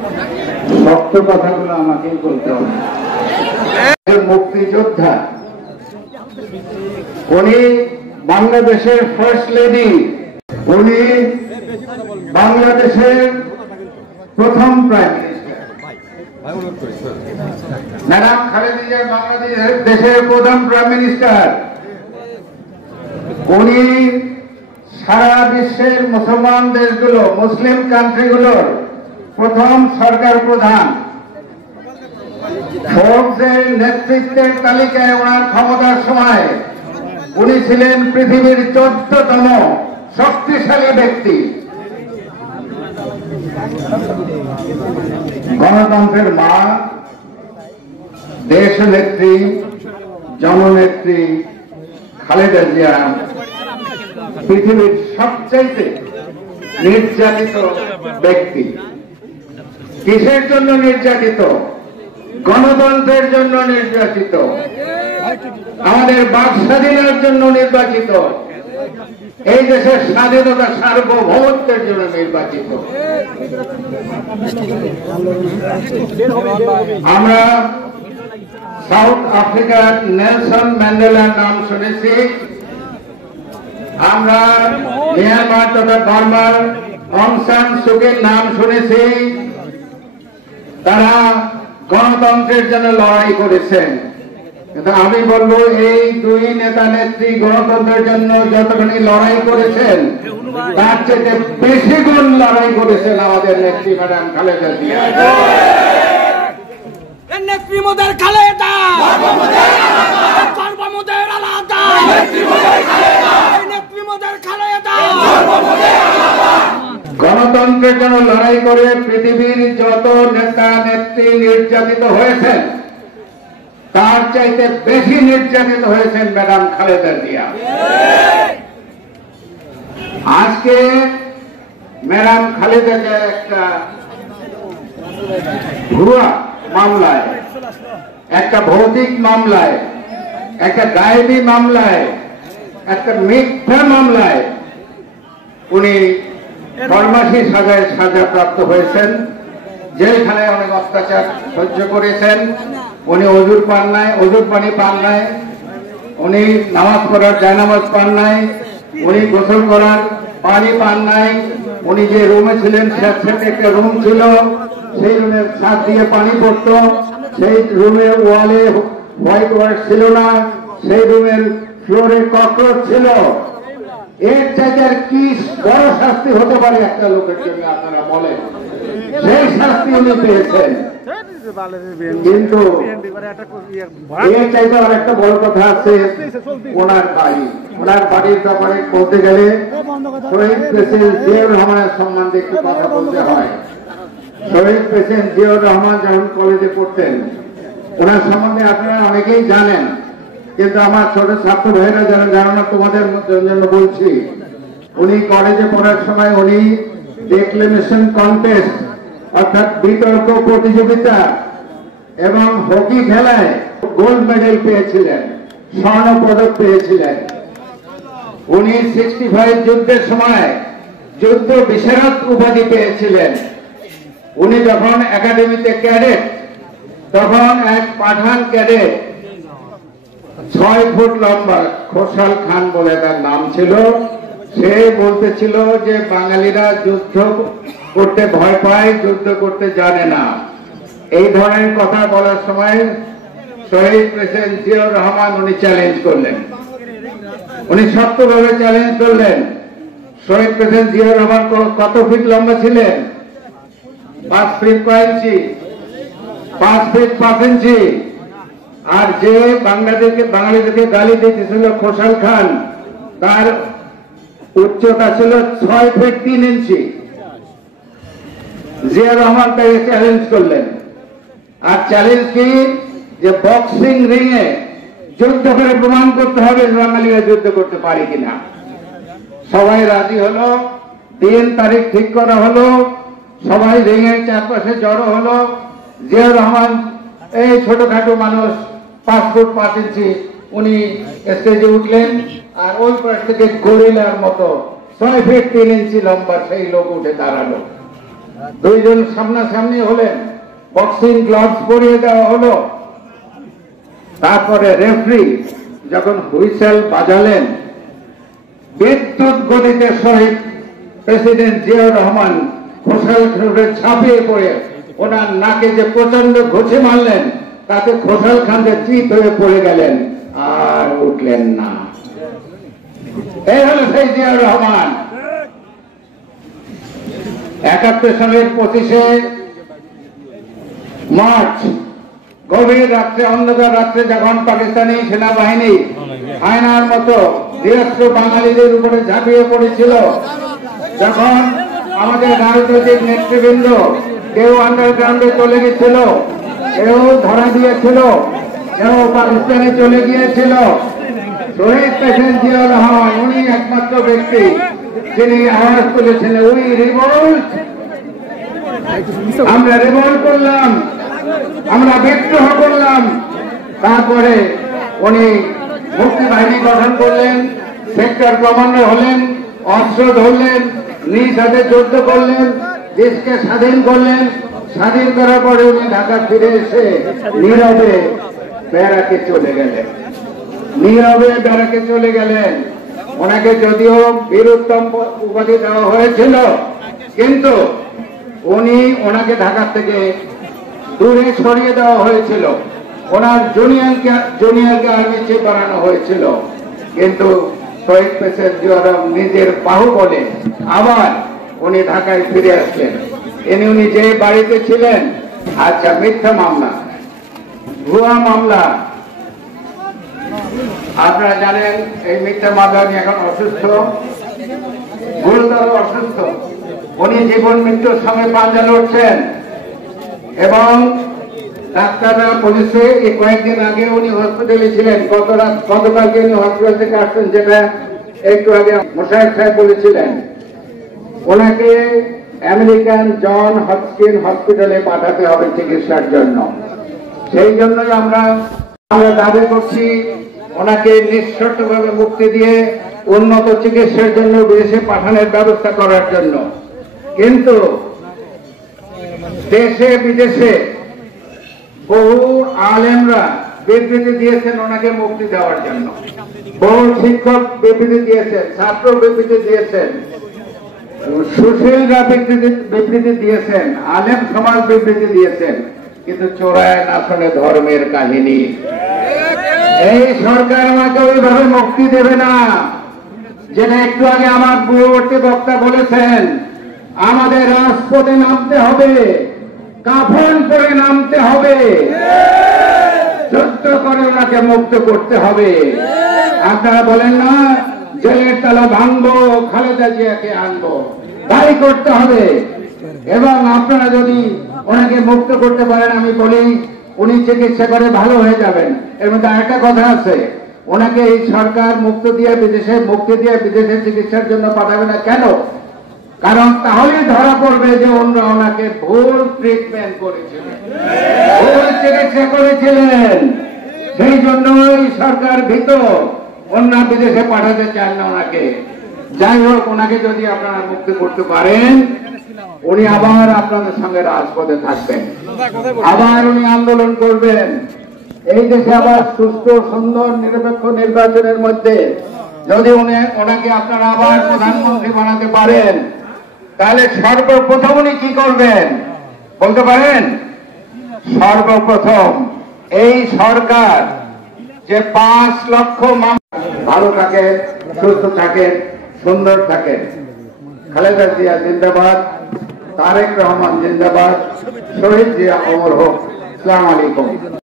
শক্ত কথাগুলো আমাকেই বলতে হবে। মুক্তিযোদ্ধা, উনি বাংলাদেশের ফার্স্ট লেডি, উনি বাংলাদেশের প্রথম prime minister. Madam Khaleda Zia বাংলাদেশের দেশের প্রথম প্রাইম মিনিস্টার। উনি সারা বিশ্বের মুসলমান দেশগুলো, মুসলিম কান্ট্রিগুলোর প্রথম সরকার প্রধান। ফোর্বসের নেতৃত্বের তালিকায় ওনার ক্ষমতার সময় উনি ছিলেন পৃথিবীর 14তম শক্তিশালী ব্যক্তি। গণতন্ত্রের মা, দেশনেত্রী, জননেত্রী খালেদা জিয়া পৃথিবীর সবচাইতে নির্যাতিত ব্যক্তি। কিসের জন্য নির্যাতিত? গণতন্ত্রের জন্য নির্যাতিত, আমাদের বাক স্বাধীনতার জন্য নির্বাচিত, এই দেশের স্বাধীনতা সার্বভৌমত্বের জন্য নির্বাচিত। আমরা সাউথ আফ্রিকার নেলসন ম্যান্ডেলার নাম শুনেছি, আমরা মিয়ানমার তথা বার্মার অং সান সুকির নাম শুনেছি। তারা গণতন্ত্রের জন্য লড়াই করেছেন, কিন্তু আমি বলবো এই দুই নেতা নেত্রী গণতন্ত্রের জন্য যতখানি লড়াই করেছেন তার চেয়ে বেশি গুণ লড়াই করেছেন আমাদের নেত্রী ম্যাডাম খালেদা জিয়া। নেত্রী মোদের খালেদা, সর্বমোদের আলাদা, নেত্রী মোদের খালেদা। গণতন্ত্রের জন্য লড়াই করে পৃথিবীর যত নেতা নেত্রী নির্যাতিত হয়েছেন তার চাইতে বেশি নির্যাতিত হয়েছেন ম্যাডাম খালেদা জিয়া। আজকে ম্যাডাম খালেদা জিয়া একটা ভুয়া মামলায়, একটা ভৌতিক মামলায়, একটা গায়েবী মামলায়, একটা মিথ্যা মামলায় উনি 4 মাসের সাজাপ্রাপ্ত হয়েছেন। যেখানে অনেক অত্যাচার সহ্য করেছেন, উনি অজুর পান নাই, অজুর পানি পান নাই, উনি নামাজ পড়ার জায়নামাজ পান নাই, উনি গোসল করার পানি পান নাই, উনি যে রুমে ছিলেন সেখানে একটা রুম ছিল, সেই রুমের ছাদ দিয়ে পানি পড়তো, সেই রুমের ওয়ালে হোয়াইট ওয়াশ ছিল না, সেই রুমের ফ্লোরে ককরোচ ছিল। এর চাইতে আর কি বড় শাস্তি হতে পারে একটা লোকের জন্য আপনারা বলেন? সেই শাস্তি উনি পেয়েছেন। কিন্তু এর চাইতে আর একটা বড় কথা আছে, ওনার বাড়ি, ওনার বাড়ির ব্যাপারে বলতে গেলে শহীদ প্রেসিডেন্ট জিয়াউর রহমানের সম্বন্ধে একটু কথা বলতে হয়। শহীদ প্রেসিডেন্ট জিয়াউর রহমান যখন কলেজে পড়তেন, ওনার সম্বন্ধে আপনারা অনেকেই জানেন, কিন্তু আমার ছোট ছাত্র ভাইরা যারা জানো না তোমাদের জন্য বলছি। উনি কলেজে পড়ার সময় উনি ডিক্লেমেশন কন্টেস্ট অর্থাৎ বিতর্ক প্রতিযোগিতা এবং হকি খেলায় গোল্ড মেডেল পেয়েছিলেন, স্বর্ণ পদক পেয়েছিলেন। উনি 65 যুদ্ধের সময় যুদ্ধ বিশারদ উপাধি পেয়েছিলেন। উনি যখন একাডেমিতে ক্যাডেট, তখন এক পাঠান ক্যাডেট 6 ফুট লম্বা, খোসাল খান বলে তার নাম ছিল, সে বলতেছিল যে বাঙালিরা যুদ্ধ করতে ভয় পায়, যুদ্ধ করতে জানে না। এই ধরনের কথা বলার সময় শহীদ প্রেসিডেন্ট জিয়াউর রহমান উনি চ্যালেঞ্জ করলেন, উনি শক্তভাবে চ্যালেঞ্জ করলেন। শহীদ প্রেসিডেন্ট জিয়াউর রহমান কত ফিট লম্বা ছিলেন? 5 ফিট 5 ইঞ্চি, 5 ফিট 5 ইঞ্চি। আর যে বাঙালিদেরকে গালি দিতেছিল খোসাল খান, তার উচ্চতা ছিল 6 ফিট 3 ইঞ্চি। জিয়া রহমান তাকে চ্যালেঞ্জ করলেন। আর চ্যালেঞ্জ কি? যে বক্সিং রিংয়ে যুদ্ধ করে প্রমাণ করতে হবে বাঙালিরা যুদ্ধ করতে পারে কিনা। সবাই রাজি হলো, 3 তারিখ ঠিক করা হলো, সবাই রিংয়ের চারপাশে জড়ো হলো। জিয়াউর রহমান এই ছোটখাটো মানুষ 5 ফুট 5 ইঞ্চি, উনি স্টেজে উঠলেন, আর ওই পাশ থেকে গরিলার মতো 6 ফিট 3 ইঞ্চি লম্বা সেই লোক উঠে দাঁড়ালো। দুইজন সামনাসামনি হলেন, বক্সিং গ্লাভস পরিয়ে দেওয়া হলো। তারপরে রেফারি যখন হুইসেল বাজালেন, বিদ্যুৎ গতিতে শহীদ প্রেসিডেন্ট জিয়াউর রহমান খোসাল খানকে ছাপিয়ে পড়ে ওনার নাকে যে প্রচন্ড ঘুষি মারলেন, তাতে খোসাল খানকে চিত হয়ে পড়ে গেলেন, আর উঠলেন না। এই হলো সেই জিয়াউর রহমান। 71 সালের 25শে মার্চ গভীর রাত্রে, অন্ধকার রাত্রে, যখন পাকিস্তানি সেনাবাহিনী হায়নার মতো নিরস্ত্র বাঙালিদের উপরে ঝাঁপিয়ে পড়েছিল, যখন আমাদের রাজনৈতিক নেতৃবৃন্দ কেউ আন্ডারগ্রাউন্ডে চলে গেছিল, কেউ ধরা দিয়েছিল, কেউ পাকিস্তানে চলে গিয়েছিল, শহীদ প্রেসিডেন্ট জিয়াউর রহমান উনি একমাত্র ব্যক্তি যিনি আওয়াজ তুলেছিলেন, উই রিভোল্ট, আমরা রিভোল্ট করলাম, আমরা বিদ্রোহ করলাম। তারপরে উনি মুক্তি বাহিনী গঠন করলেন, সেক্টর কমান্ডার হলেন, অস্ত্র ধরলেন, নিজ হাতে যুদ্ধ করলেন, দেশকে স্বাধীন করলেন। স্বাধীন করার পরে উনি ঢাকা ফিরে এসে নীরবে ব্যারাকে চলে গেলেন, নীরবে ব্যারাকে চলে গেলেন। ওনাকে যদিও বীরোত্তম উপাধি দেওয়া হয়েছিল, কিন্তু ওনাকে ঢাকা থেকে দূরে সরিয়ে দেওয়া হয়েছিল, ওনার জুনিয়রকে আর্মি চিফ বানানো হয়েছিল। কিন্তু শহীদ প্রেসিডেন্ট জিয়াউর রহমান নিজের বাহুবলে আবার উনি ঢাকায় ফিরে আসলেন। উনি যে বাড়িতে ছিলেন, আচ্ছা, মিথ্যা মামলা, ভুয়া মামলা, আপনারা জানেন এই মিথ্যা মামলা নিয়ে এখন অসুস্থ, গুরুতর অসুস্থ। উনি জীবন মৃত্যুর সঙ্গে পাঞ্জা লড়ছেন এবং ডাক্তাররা বলেছে কয়েকদিন আগে উনি হসপিটালে ছিলেন, গতকালকে উনি হসপিটাল থেকে আসছেন, যেটা একটু আগে মোশাররফ সাহেব বলেছিলেন। ওনাকে আমেরিকান জন হপকিন্স হসপিটালে পাঠাতে হবে চিকিৎসার জন্য। সেই জন্যই আমরা দাবি করছি ওনাকে নিঃশর্তভাবে মুক্তি দিয়ে উন্নত চিকিৎসার জন্য বিদেশে পাঠানোর ব্যবস্থা করার জন্য। কিন্তু দেশে বিদেশে বহু আলেমরা বিবৃতি দিয়েছেন ওনাকে মুক্তি দেওয়ার জন্য, বহু শিক্ষক বিবৃতি দিয়েছেন, ছাত্র বিবৃতি দিয়েছেন, সুশীলরা বিবৃতি দিয়েছেন, আলেম সমাজ বিবৃতি দিয়েছেন, কিন্তু চোরায় নাচনে ধর্মের কাহিনী। এই সরকার আমাকে ওইভাবে মুক্তি দেবে না, যেটা একটু আগে আমার পূর্ববর্তী বক্তা বলেছেন। আমাদের রাজপথে নামতে হবে, কাফন করে নামতে হবে, যুদ্ধ করে ওনাকে মুক্ত করতে হবে। আপনারা বলেন না জেলের তালা ভাঙবো, খালেদা জিয়াকে আনবো, তাই করতে হবে। এবং আপনারা যদি ওনাকে মুক্ত করতে পারেন, আমি বলি উনি চিকিৎসা করে ভালো হয়ে যাবেন। এর মধ্যে আরেকটা কথা আছে, ওনাকে এই সরকার মুক্তি দিয়ে বিদেশে চিকিৎসার জন্য পাঠাবে না। কেন? কারণ তাহলে ধরা পড়বে যে অন্যরা ওনাকে ভুল ট্রিটমেন্ট করেছিলেন, ভুল চিকিৎসা করেছিলেন। সেই জন্যই সরকার ভীত, অন্য বিদেশে পাঠাতে চান না ওনাকে। যাই হোক, ওনাকে যদি আপনারা মুক্তি করতে পারেন, উনি আবার আপনাদের সঙ্গে রাজপথে থাকবেন, আবার উনি আন্দোলন করবেন। এই দেশে আবার সুস্থ, সুন্দর, নিরপেক্ষ নির্বাচনের মধ্যে যদি ওনাকে আপনারা আবার প্রধানমন্ত্রী বানাতে পারেন, তাহলে সর্বপ্রথম উনি কি করবেন বলতে পারেন? সর্বপ্রথম এই সরকার যে 5 লক্ষ মানুষ ভালো থাকে, সুস্থ থাকে, সুন্দর থাকে। খালেদা জিয়া জিন্দাবাদ, তারেক রহমান জিন্দাবাদ, শহীদ জিয়া অমর হোক। আসসালামু আলাইকুম।